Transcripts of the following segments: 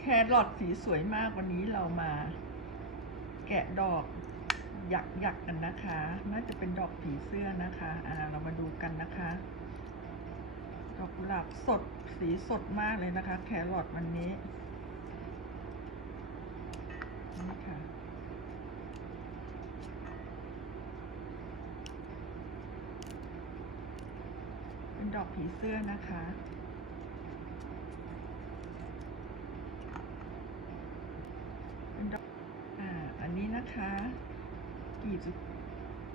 แครอทสีสวยมากวันนี้เรามา แกะดอกหยักหยักกันนะคะ น่าจะเป็นดอกผีเสื้อนะคะ อ่า เรามาดูกันนะคะ ดอกกุหลาบสดสีสดมากเลยนะคะ แครอทวันนี้นี่ค่ะเป็นดอกผีเสื้อนะคะ เป็นดอก อ่า อั นนี้นะคะกีบสุด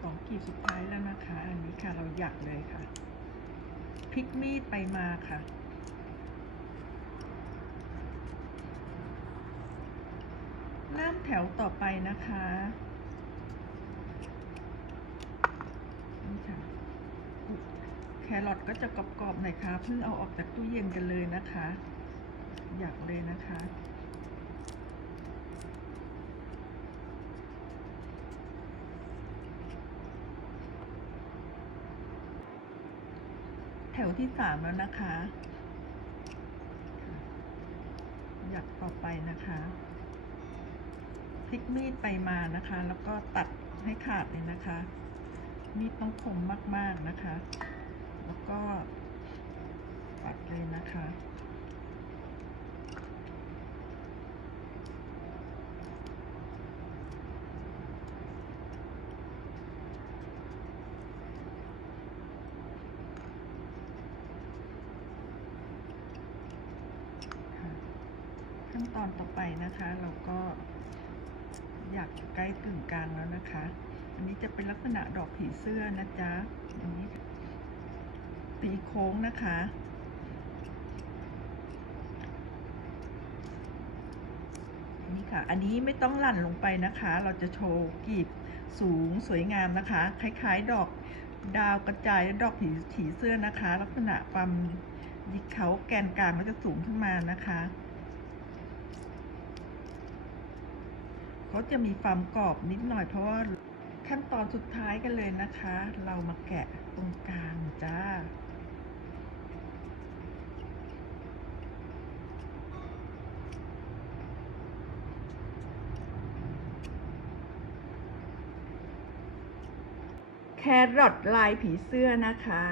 สองกีบสุดท้ายแล้วนะคะ อันนี้ค่ะเราหยักเลยค่ะพลิกมีดไปมาค่ะเริ่มแถวต่อไปนะคะนี่ค่ะแครอทก็จะกรอบๆหน่อยค่ะเพิ่งเอาออกจากตู้เย็นกันเลยนะคะ อยากเลยนะคะ แถวที่สามแล้วนะคะอยากต่อไปนะคะพลิกมีดไปมานะคะ แล้วก็ตัดให้ขาดเลยนะคะ มีดต้องคมมากๆนะคะ แล้วก็ตัดเลยนะคะ ขั้นตอนต่อไปนะคะ เราก็อยากจะใกล้กึ่งกลางแล้วนะคะ อันนี้จะเป็นลักษณะดอกผีเสื้อนะจ๊ะอันนี้ตีโค้งนะคะนี่ค่ะ อันนี้ไม่ต้องหลั่นลงไปนะคะ เราจะโชว์กีบสูงสวยงามนะคะ คล้ายๆ ดอกดาวกระจายและดอกผีผีเสื้อนะคะ ลักษณะความยิกเขาแกนกลางก็จะสูงขึ้นมานะคะ เขาจะมีความกรอบนิดหน่อยเพราะว่าขั้นตอนสุดท้ายกันเลยนะคะ เรามาแกะตรงกลางจ้าแครอทลายผีเสื้อนะคะ